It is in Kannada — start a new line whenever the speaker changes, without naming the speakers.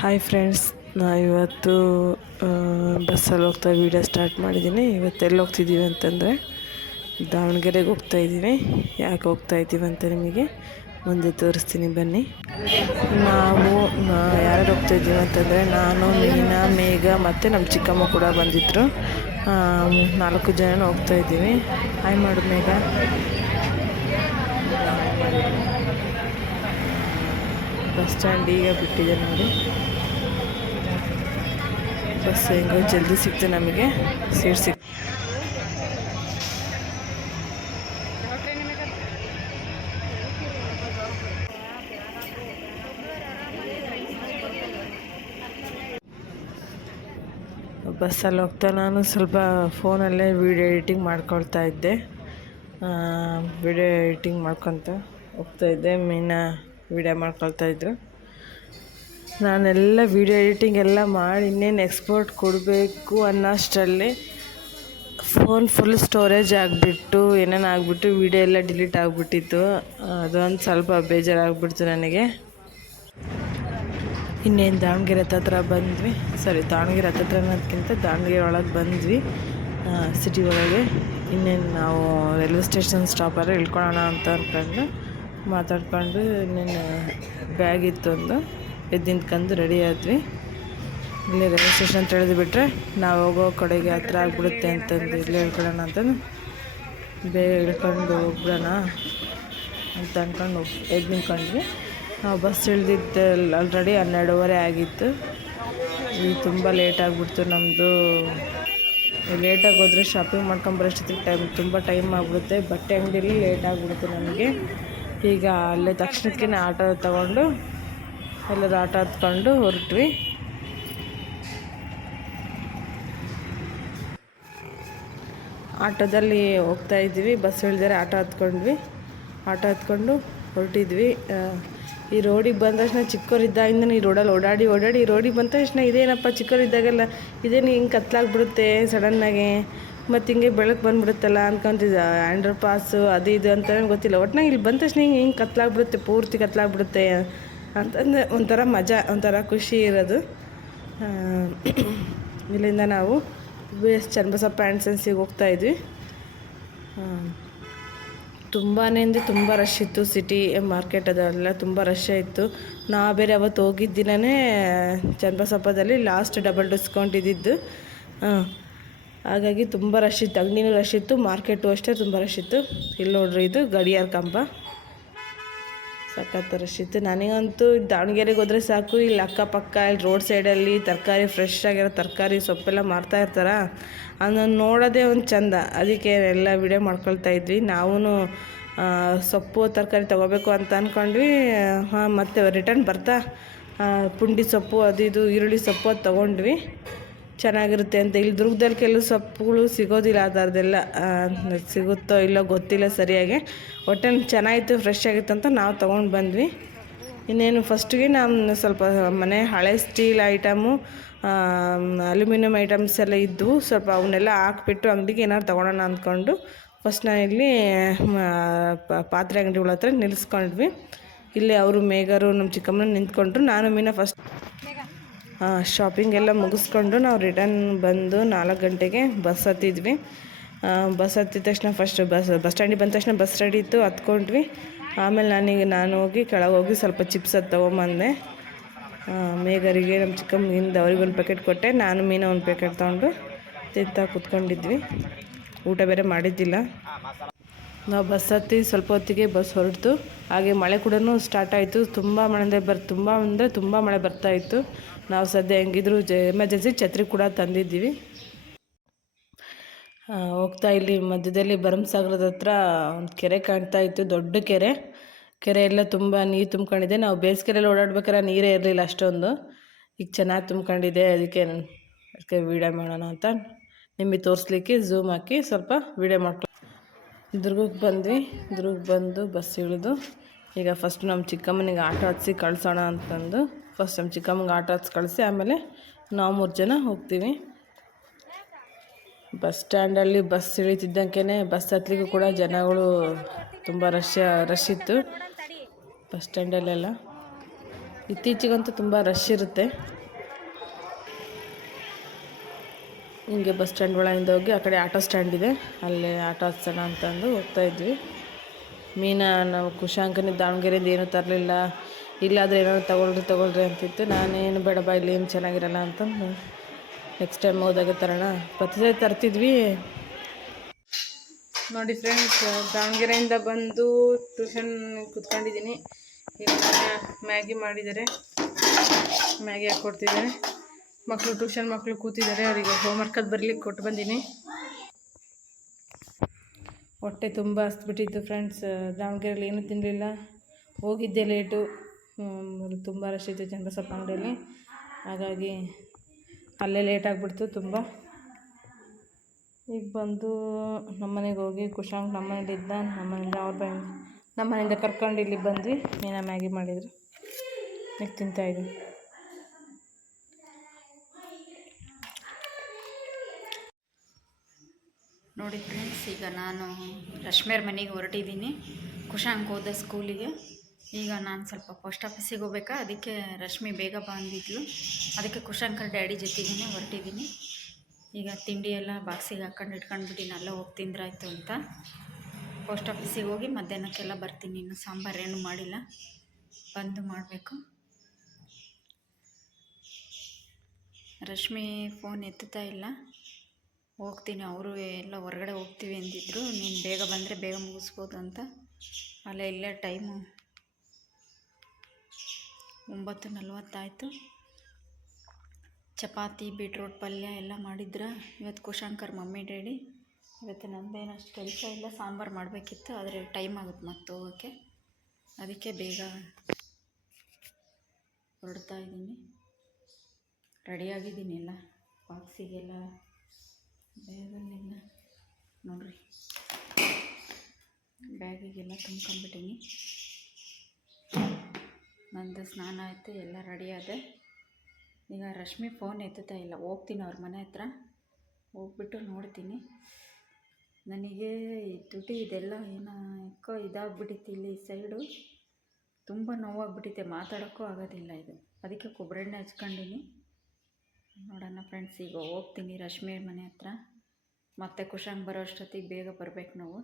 ಹಾಯ್ ಫ್ರೆಂಡ್ಸ್ ನಾ ಇವತ್ತು ಬಸ್ಸಲ್ಲಿ ಹೋಗ್ತಾ ವೀಡಿಯೋ ಸ್ಟಾರ್ಟ್ ಮಾಡಿದ್ದೀನಿ ಇವತ್ತು ಎಲ್ಲಿ ಹೋಗ್ತಿದ್ದೀವಿ ಅಂತಂದರೆ, ದಾವಣಗೆರೆಗೆ ಹೋಗ್ತಾ ಇದ್ದೀವಿ ಯಾಕೆ ಹೋಗ್ತಾ ಇದ್ದೀವಿ ಅಂತ ನಿಮಗೆ ಮುಂದೆ ತೋರಿಸ್ತೀನಿ. ಬನ್ನಿ. ನಾವು ಯಾರು ಹೋಗ್ತಾ ಇದ್ದೀವಿ ಅಂತಂದರೆ, ನಾನು, ಮೀನಾ, ಮೇಘ ಮತ್ತು ನಮ್ಮ ಚಿಕ್ಕಮ್ಮ ಕೂಡ ಬಂದಿದ್ದರು ನಾಲ್ಕು ಜನ ಹೋಗ್ತಾ ಇದ್ದೀವಿ. ಹಾಯ್ ಮಾಡು ಮೇಘ. ಬಸ್ ಸ್ಟ್ಯಾಂಡ್ ಈಗ ಬಿಟ್ಟಿದೆ ನೋಡಿ. ಬಸ್ ಹೆಂಗೋ ಜಲ್ದಿ ಸಿಕ್ತು ನಮಗೆ. ಸೀಟ್ ಸಿಕ್ ಬಸ್ಸಲ್ಲಿ ಹೋಗ್ತಾ ನಾನು ಸ್ವಲ್ಪ ಫೋನಲ್ಲೇ ವೀಡಿಯೋ ಎಡಿಟಿಂಗ್ ಮಾಡ್ಕೊಳ್ತಾ ಇದ್ದೆ. ವಿಡಿಯೋ ಎಡಿಟಿಂಗ್ ಮಾಡ್ಕೊತ ಹೋಗ್ತಾ ಇದ್ದೆ. ಮೀನಾ ವಿಡಿಯೋ ಮಾಡ್ಕೊಳ್ತಾ ಇದ್ದರು ನಾನೆಲ್ಲ ವೀಡಿಯೋ ಎಡಿಟಿಂಗ್ ಎಲ್ಲ ಮಾಡಿ ಇನ್ನೇನು ಎಕ್ಸ್ಪೋರ್ಟ್ ಕೊಡಬೇಕು ಅನ್ನೋಷ್ಟರಲ್ಲಿ ಫೋನ್ ಫುಲ್ ಸ್ಟೋರೇಜ್ ಆಗಿಬಿಟ್ಟು, ಏನೇನು ಆಗಿಬಿಟ್ಟು ವೀಡಿಯೋ ಎಲ್ಲ ಡಿಲೀಟ್ ಆಗಿಬಿಟ್ಟಿತ್ತು. ಅದೊಂದು ಸ್ವಲ್ಪ ಬೇಜಾರಾಗ್ಬಿಡ್ತು ನನಗೆ. ಇನ್ನೇನು ದಾವಣಗೆರೆ ಹತ್ರ ಬಂದ್ವಿ. ಸಾರಿ ದಾವಣಗೆರೆ ಹತ್ರ ಅನ್ನೋದಕ್ಕಿಂತ ದಾವಣಗೆರೆ ಒಳಗೆ ಬಂದ್ವಿ. ಸಿಟಿ ಒಳಗೆ. ಇನ್ನೇನು ನಾವು ರೈಲ್ವೆ ಸ್ಟೇಷನ್ ಸ್ಟಾಪಲ್ಲಿ ಇಳ್ಕೊಳ್ಳೋಣ ಅಂತ ಅಂದ್ಕೊಂಡು ಮಾತಾಡ್ಕೊಂಡು ಇನ್ನೇನು ಬ್ಯಾಗ್ ಇತ್ತು ಒಂದು. ಎದ್ದು ನಿಂತ್ಕೊಂಡು ರೆಡಿ ಆದ್ವಿ. ಇಲ್ಲಿ ರೈಲ್ವೆ ಸ್ಟೇಷನ್ ತಿಳಿದು ಬಿಟ್ಟರೆ ನಾವು ಹೋಗೋ ಕಡೆಗೆ ಹತ್ರ ಆಗಿಬಿಡುತ್ತೆ ಅಂತಂದು ಇಲ್ಲೇ ಹೇಳ್ಕೊಳ್ಳೋಣ ಅಂತಂದು ಬೇಗ ಇಳ್ಕೊಂಡು ಹೋಗ್ಬಿಡೋಣ ಅಂತ ಅಂದ್ಕೊಂಡು ಎದ್ದು ನಿಂತ್ಕೊಂಡ್ವಿ ನಾವು ಬಸ್ ಇಳ್ದಿದ್ದು ಆಲ್ರೆಡಿ ಹನ್ನೆರಡುವರೆ ಆಗಿತ್ತು. ಇಲ್ಲಿ ತುಂಬ ಲೇಟ್ ಆಗಿಬಿಡ್ತು ನಮ್ಮದು ಲೇಟಾಗಿ ಹೋದರೆ ಶಾಪಿಂಗ್ ಮಾಡ್ಕೊಂಬರೋಷ್ಟೊತ್ತಿಗೆ ಟೈಮ್ ತುಂಬ ಟೈಮ್ ಆಗಿಬಿಡುತ್ತೆ. ಬಟ್ಟೆ ಅಂಗಡಿಲಿ ಲೇಟ್ ಆಗಿಬಿಡುತ್ತೆ ನಮಗೆ. ಈಗ ಅಲ್ಲೇ ತಕ್ಷಣಕ್ಕೆ ಆಟೋ ತಗೊಂಡು ಎಲ್ಲರೂ ಆಟೋ ಹತ್ಕೊಂಡು ಹೊರಟ್ವಿ. ಆಟೋದಲ್ಲಿ ಹೋಗ್ತಾ ಇದ್ವಿ, ಬಸ್ ಇಳಿದರೆ ಆಟೋ ಹತ್ಕೊಂಡ್ವಿ ಆಟೋ ಹತ್ಕೊಂಡು ಹೊರಟಿದ್ವಿ. ಈ ರೋಡಿಗೆ ಬಂದ ತಕ್ಷಣ ಚಿಕ್ಕವರಿದ್ದಾಗಿಂದ ಈ ರೋಡಲ್ಲಿ ಓಡಾಡಿ ಓಡಾಡಿ ಈ ರೋಡಿಗೆ ಬಂದ ತಕ್ಷಣ ಇದೇನಪ್ಪ ಚಿಕ್ಕವರಿದ್ದಾಗೆಲ್ಲ, ಇದೇನು ಹಿಂಗೆ ಕತ್ಲಾಗ್ಬಿಡುತ್ತೆ ಸಡನ್ನಾಗಿ? ಮತ್ತು ಹಿಂಗೆ ಬೆಳಕು ಬಂದ್ಬಿಡುತ್ತಲ್ಲ ಅನ್ಕೊಂತಿದ್ದೆ ಆ್ಯಂಡ್ರ ಪಾಸು ಅದು ಇದು ಅಂತ ಗೊತ್ತಿಲ್ಲ. ಒಟ್ನಾಗ ಇಲ್ಲಿ ಬಂದ ತಕ್ಷಣ ಹಿಂಗೆ ಹಿಂಗೆ ಕತ್ಲಾಗ್ಬಿಡುತ್ತೆ, ಪೂರ್ತಿ ಕತ್ಲಾಗ್ಬಿಡುತ್ತೆ ಅಂತಂದು ಒಂಥರ ಮಜಾ, ಒಂಥರ ಖುಷಿ ಇರೋದು. ಇಲ್ಲಿಂದ ನಾವು ಬಿ ಎಸ್ ಚನ್ನಬಸಪ್ಪ ಆ್ಯಂಡ್ ಸೆನ್ಸಿಗೆ ಹೋಗ್ತಾ ಇದ್ವಿ. ತುಂಬಾ ಅಂದರೆ ತುಂಬ ರಶ್ ಇತ್ತು ಸಿಟಿ ಮಾರ್ಕೆಟ್ ಅದೆಲ್ಲ, ತುಂಬ ರಶ್ ಇತ್ತು. ನಾ ಬೇರೆ ಅವತ್ತು ಹೋಗಿದ್ದ ದಿನವೇ ಚನ್ನಬಸಪ್ಪದಲ್ಲಿ ಲಾಸ್ಟ್ ಡಬಲ್ ಡಿಸ್ಕೌಂಟ್ ಇದ್ದಿದ್ದು. ಹಾಂ ಹಾಗಾಗಿ ತುಂಬ ರಶ್ ಇತ್ತು, ಅಂಗಡಿನೂ ರಶ್ ಇತ್ತು, ಮಾರ್ಕೆಟು ಅಷ್ಟೇ ತುಂಬ ರಶ್ ಇತ್ತು. ಇಲ್ಲಿ ನೋಡ್ರಿ ಇದು ಗಡಿಯಾರ ಕಂಬ. ಸಖತ್ತು ರಶ್ ಇತ್ತು. ನನಗಂತೂ ದಾವಣಗೆರೆಗೆ ಹೋದರೆ ಸಾಕು, ಇಲ್ಲಿ ಅಕ್ಕಪಕ್ಕ, ಇಲ್ಲಿ ರೋಡ್ ಸೈಡಲ್ಲಿ ತರಕಾರಿ ಫ್ರೆಶ್ ಆಗಿರೋ ತರಕಾರಿ ಸೊಪ್ಪೆಲ್ಲ ಮಾರ್ತಾ ಇರ್ತಾರ? ಅದನ್ನು ನೋಡೋದೇ ಒಂದು ಚಂದ. ಅದಕ್ಕೆ ಎಲ್ಲ ವಿಡಿಯೋ ಮಾಡ್ಕೊಳ್ತಾ ಇದ್ವಿ. ನಾವೂ ಸೊಪ್ಪು, ತರಕಾರಿ ತೊಗೋಬೇಕು ಅಂತ ಅಂದ್ಕೊಂಡ್ವಿ ಹಾಂ, ಮತ್ತೆ ರಿಟರ್ನ್ ಬರ್ತಾ? ಪುಂಡಿ ಸೊಪ್ಪು, ಅದು ಇದು, ಈರುಳ್ಳಿ ಸೊಪ್ಪು, ಅದು ತೊಗೊಂಡ್ವಿ. ಚೆನ್ನಾಗಿರುತ್ತೆ ಅಂತ. ಇಲ್ಲಿ ದುರ್ಗದಲ್ಲಿ ಕೆಲವು ಸೊಪ್ಪುಗಳು ಸಿಗೋದಿಲ್ಲ ಆ ಥರದ್ದೆಲ್ಲ ಸಿಗುತ್ತೋ ಇಲ್ಲೋ ಗೊತ್ತಿಲ್ಲ ಸರಿಯಾಗಿ. ಒಟ್ಟೆ ಚೆನ್ನಾಗಿತ್ತು ಫ್ರೆಶ್ ಆಗಿತ್ತು ಅಂತ ನಾವು ತೊಗೊಂಡು ಬಂದ್ವಿ. ಇನ್ನೇನು ಫಸ್ಟಿಗೆ ನಾನು ಸ್ವಲ್ಪ ಮನೆ ಹಳೆ ಸ್ಟೀಲ್ ಐಟಮು ಅಲ್ಯೂಮಿನಿಯಂ ಐಟಮ್ಸ್ ಎಲ್ಲ ಇದ್ದವು ಸ್ವಲ್ಪ ಅವನ್ನೆಲ್ಲ ಹಾಕ್ಬಿಟ್ಟು ಅಂಗಡಿಗೆ ಏನಾದ್ರು ತೊಗೊಳೋಣ ಅಂದ್ಕೊಂಡು ಫಸ್ಟ್ ನಾನು ಇಲ್ಲಿ ಪಾತ್ರೆ ಅಂಗಡಿಗಳ ಹತ್ರ ನಿಲ್ಲಿಸ್ಕೊಂಡ್ವಿ ಇಲ್ಲಿ ಅವರು ಮೇಘರು ನಮ್ಮ ಚಿಕ್ಕಮ್ಮನ ನಿಂತ್ಕೊಂಡ್ರು. ನಾನು ಮೀನ ಫಸ್ಟ್ ಶಾಪಿಂಗ್ ಎಲ್ಲ ಮುಗಿಸ್ಕೊಂಡು ನಾವು ರಿಟರ್ನ್ ಬಂದು ನಾಲ್ಕು ಗಂಟೆಗೆ ಬಸ್ ಹತ್ತಿದ್ವಿ. ಬಸ್ ಹತ್ತಿದ ತಕ್ಷಣ ಫಸ್ಟ್ ಬಸ್ ಬಸ್ ಸ್ಟ್ಯಾಂಡಿಗೆ ಬಂದ ತಕ್ಷಣ ಬಸ್ ರೆಡಿ ಇತ್ತು, ಹತ್ಕೊಂಡ್ವಿ. ಆಮೇಲೆ ನನಗೆ, ನಾನು ಹೋಗಿ ಕೆಳಗೆ ಹೋಗಿ ಸ್ವಲ್ಪ ಚಿಪ್ಸ್ ಅದು ತೊಗೊಂಬಂದೆ. ಮೇಘರಿಗೆ, ನಮ್ಮ ಚಿಕ್ಕಮ್ಮನಿಂದ ಅವ್ರಿಗೆ ಒಂದು ಪ್ಯಾಕೆಟ್ ಕೊಟ್ಟೆ, ನಾನು ಮೀನು ಒಂದು ಪ್ಯಾಕೆಟ್ ತೊಗೊಂಡು ತಿಂತಾ ಕೂತ್ಕೊಂಡಿದ್ವಿ. ಊಟ ಬೇರೆ ಮಾಡಿದ್ದಿಲ್ಲ. ನಾವು ಬಸ್ ಹತ್ತಿ ಸ್ವಲ್ಪ ಹೊತ್ತಿಗೆ ಬಸ್ ಹೊರಡ್ತು. ಹಾಗೆ ಮಳೆ ಕೂಡ ಸ್ಟಾರ್ಟ್ ಆಯಿತು. ತುಂಬ ಮಳೆ ಅಂದರೆ ಬರ್, ತುಂಬ ಅಂದರೆ ತುಂಬ ಮಳೆ ಬರ್ತಾ ಇತ್ತು. ನಾವು ಸದ್ಯ ಹೆಂಗಿದ್ರು ಜ ಎಮರ್ಜೆನ್ಸಿ ಛತ್ರಿ ಕೂಡ ತಂದಿದ್ದೀವಿ. ಹೋಗ್ತಾ ಇಲ್ಲಿ ಮಧ್ಯದಲ್ಲಿ ಭರಮಸಾಗರದ ಹತ್ರ ಒಂದು ಕೆರೆ ಕಾಣ್ತಾ ಇತ್ತು. ದೊಡ್ಡ ಕೆರೆ. ಕೆರೆ ಎಲ್ಲ ತುಂಬ ನೀರು ತುಂಬ್ಕೊಂಡಿದೆ. ನಾವು ಬೇಸಿಗೆಯಲ್ಲಿ ಓಡಾಡ್ಬೇಕಾದ್ರೆ ನೀರೇ ಇರಲಿಲ್ಲ ಅಷ್ಟೊಂದು. ಈಗ ಚೆನ್ನಾಗಿ ತುಂಬ್ಕೊಂಡಿದೆ. ಅದಕ್ಕೆ ಅದಕ್ಕೆ ವೀಡಿಯೋ ಮಾಡೋಣ ಅಂತ ನಿಮಗೆ ತೋರಿಸ್ಲಿಕ್ಕೆ ಝೂಮ್ ಹಾಕಿ ಸ್ವಲ್ಪ ವೀಡಿಯೋ ಮಾಡ್ಕೊ ದುರ್ಗಕ್ಕೆ ಬಂದ್ವಿ. ದುರ್ಗಕ್ಕೆ ಬಂದು ಬಸ್ ಇಳಿದು ಈಗ ಫಸ್ಟ್ ನಮ್ಮ ಚಿಕ್ಕಮ್ಮನಿಗೆ ಆಟೋ ಹತ್ಸಿ ಕಳ್ಸೋಣ ಅಂತಂದು ಫಸ್ಟ್ ನಮ್ಮ ಚಿಕ್ಕಮ್ಮನಿಗೆ ಆಟೋ ಹತ್ಸಿ ಕಳಿಸಿ ಆಮೇಲೆ ನಾವು ಮೂರು ಜನ ಹೋಗ್ತೀವಿ. ಬಸ್ ಸ್ಟ್ಯಾಂಡಲ್ಲಿ ಬಸ್ ಇಳಿತಿದ್ದಂಗೆ ಬಸ್ ಹತ್ತಲಿಗೂ ಕೂಡ ಜನಗಳು ತುಂಬ ರಶ್ ರಶ್ ಇತ್ತು. ಬಸ್ ಸ್ಟ್ಯಾಂಡಲ್ಲೆಲ್ಲ. ಇತ್ತೀಚೆಗಂತೂ ತುಂಬ ರಶ್ ಇರುತ್ತೆ. ಹಿಂಗೆ ಬಸ್ ಸ್ಟ್ಯಾಂಡ್ ಒಳಗಿಂದ ಹೋಗಿ ಆ ಕಡೆ ಆಟೋ ಸ್ಟ್ಯಾಂಡ್ ಇದೆ. ಅಲ್ಲಿ ಆಟೋ ಹತ್ಸೋಣ ಅಂತಂದು ಹೋಗ್ತಾ ಇದ್ವಿ. ಮೀನಾ, ನಾವು ಕುಶಾಂಕನ ದಾವಣಗೆರೆಯಿಂದ ಏನೂ ತರಲಿಲ್ಲ. ಇಲ್ಲಾದರೆ ಏನಾದ್ರು ತಗೊಳ್ರಿ ತಗೊಳ್ರಿ ಅಂತಿತ್ತು. ನಾನೇನು ಬೇಡಪ್ಪ ಇಲ್ಲಿ ಏನು ಚೆನ್ನಾಗಿರಲ್ಲ ಅಂತಂದು ನೆಕ್ಸ್ಟ್ ಟೈಮ್ ಹೋದಾಗ ತರೋಣ. ಪ್ರತಿ ಸಾರಿ ತರ್ತಿದ್ವಿ. ನೋಡಿ ಫ್ರೆಂಡ್ಸ್ ದಾವಣಗೆರೆಯಿಂದ ಬಂದು ಟ್ಯೂಷನ್ ಕುತ್ಕೊಂಡಿದ್ದೀನಿ. ಮ್ಯಾಗಿ ಮಾಡಿದ್ದಾರೆ. ಮ್ಯಾಗಿ ಹಾಕ್ಕೊಡ್ತಿದ್ದಾರೆ ಮಕ್ಕಳು ಟ್ಯೂಷನ್ ಮಕ್ಕಳು ಕೂತಿದ್ದಾರೆ, ಅವರಿಗೆ ಹೋಮ್ವರ್ಕಲ್ಲಿ ಬರಲಿಕ್ಕೆ ಕೊಟ್ಟು ಬಂದೀನಿ. ಹೊಟ್ಟೆ ತುಂಬ ಹಸ್ಬಿಟ್ಟಿತ್ತು ಫ್ರೆಂಡ್ಸ್ ದಾವಣಗೆರೆಯಲ್ಲಿ ಏನೂ ತಿನ್ನಲಿಲ್ಲ ಹೋಗಿದ್ದೆ ಲೇಟು ತುಂಬ ರಶ್ ಇತ್ತು ಚಂದ್ರಸಪ್ಪ ಅಂಗಡಿಯಲ್ಲಿ. ಹಾಗಾಗಿ ಅಲ್ಲೇ ಲೇಟ್ ಆಗಿಬಿಡ್ತು ತುಂಬ. ಈಗ ಬಂದು ನಮ್ಮ ಮನೆಗೆ ಹೋಗಿ ಖುಷಾಂಗ್ ನಮ್ಮ ಮನೇಲಿ ಇದ್ದ, ನಮ್ಮ ಮನೆಯಿಂದ ಅವ್ರ ಬಂದು ನಮ್ಮ ಮನೆಯಿಂದ ಕರ್ಕೊಂಡು ಇಲ್ಲಿ ಬಂದ್ವಿ. ಮೀನಾ ಮ್ಯಾಗಿ ಮಾಡಿದ್ರು. ಈಗ ತಿಂತಾಯಿದ್ವಿ
ನೋಡಿ ಫ್ರೆಂಡ್ಸ್ ಈಗ ನಾನು ರಶ್ಮಿಯರ್ ಮನೆಗೆ ಹೊರಟಿದ್ದೀನಿ. ಕುಶಾಂಕ್ ಹೋದ ಸ್ಕೂಲಿಗೆ ಈಗ ನಾನು ಸ್ವಲ್ಪ ಪೋಸ್ಟ್ ಆಫೀಸಿಗೆ ಹೋಗ್ಬೇಕಾ? ಅದಕ್ಕೆ ರಶ್ಮಿ ಬೇಗ ಬಂದಿದ್ಲು. ಅದಕ್ಕೆ ಕುಶಾಂಕರ್ ಡ್ಯಾಡಿ ಜೊತೆಗೇ ಹೊರಟಿದ್ದೀನಿ. ಈಗ ತಿಂಡಿ ಎಲ್ಲ ಬಾಕ್ಸಿಗೆ ಹಾಕ್ಕೊಂಡು ಇಟ್ಕೊಂಡ್ಬಿಟ್ಟಿನಿ, ಅಲ್ಲೇ ಹೋಗಿ ತಿಂದ್ರಾಯ್ತು ಅಂತ. ಪೋಸ್ಟ್ ಆಫೀಸಿಗೆ ಹೋಗಿ ಮಧ್ಯಾಹ್ನಕ್ಕೆಲ್ಲ ಬರ್ತೀನಿ, ಇನ್ನು ಸಾಂಬಾರು ಏನೂ ಮಾಡಿಲ್ಲ. ಬಂದು ಮಾಡಬೇಕು. ರಶ್ಮಿ ಫೋನ್ ಎತ್ತುತ್ತಾ ಇಲ್ಲ. ಹೋಗ್ತೀನಿ, ಅವರು ಎಲ್ಲ ಹೊರಗಡೆ ಹೋಗ್ತೀವಿ ಅಂದಿದ್ರು. ನೀನು ಬೇಗ ಬಂದರೆ ಬೇಗ ಮುಗಿಸ್ಬೋದು ಅಂತ. ಅಲ್ಲ ಇಲ್ಲೇ ಟೈಮು ಒಂಬತ್ತು ನಲ್ವತ್ತಾಯಿತು. ಚಪಾತಿ, ಬೀಟ್ರೋಟ್ ಪಲ್ಯ ಎಲ್ಲ ಮಾಡಿದ್ರ. ಇವತ್ತು ಕುಶಾಂಕರ್ ಮಮ್ಮಿ ಡ್ಯಾಡಿ. ಇವತ್ತು ನಂದೇನು ಅಷ್ಟು ಕೆಲಸ ಇಲ್ಲ, ಸಾಂಬಾರು ಮಾಡಬೇಕಿತ್ತು, ಆದರೆ ಟೈಮ್ ಆಗುತ್ತೆ ಮತ್ತೆ ಹೋಗೋಕ್ಕೆ ಅದಕ್ಕೆ ಬೇಗ ಹೊರಡ್ತಾ ಇದ್ದೀನಿ. ರೆಡಿಯಾಗಿದ್ದೀನಿ ಎಲ್ಲ ಬಾಕ್ಸಿಗೆಲ್ಲ ಬ್ಯಾಗಲ್ಲೆಲ್ಲ ನೋಡ್ರಿ. ಬ್ಯಾಗಿಗೆಲ್ಲ ತುಂಬ್ಕೊಂಬಿಟ್ಟೀನಿ ನಂದು ಸ್ನಾನ ಆಯಿತು, ಎಲ್ಲ ರೆಡಿ ಆದೆ. ಈಗ ರಶ್ಮಿ ಫೋನ್ ಎತ್ತುತ್ತಾ ಇಲ್ಲ, ಹೋಗ್ತೀನಿ ಅವ್ರ ಮನೆ ಹತ್ರ. ಹೋಗ್ಬಿಟ್ಟು ನೋಡ್ತೀನಿ. ನನಗೆ ಈ ತುಟಿ ಇದೆಲ್ಲ ಏನೋ ಇದಾಗ್ಬಿಟ್ಟಿತ್ತು ಇಲ್ಲಿ ಸೈಡು ತುಂಬ ನೋವಾಗ್ಬಿಟ್ಟಿದೆ, ಮಾತಾಡೋಕ್ಕೂ ಆಗೋದಿಲ್ಲ ಇದು. ಅದಕ್ಕೆ ಕೊಬ್ಬರಿ ಎಣ್ಣೆ ಹಚ್ಕೊಂಡಿನಿ. ನೋಡೋಣ ಫ್ರೆಂಡ್ಸ್ ಈಗ ಹೋಗ್ತೀನಿ ರಶ್ಮಿ ಮನೆ ಹತ್ರ. ಮತ್ತೆ ಕುಶಾಂಗ್ ಬರೋ ಅಷ್ಟೊತ್ತಿಗೆ ಬೇಗ ಬರ್ಬೇಕು ನಾವು.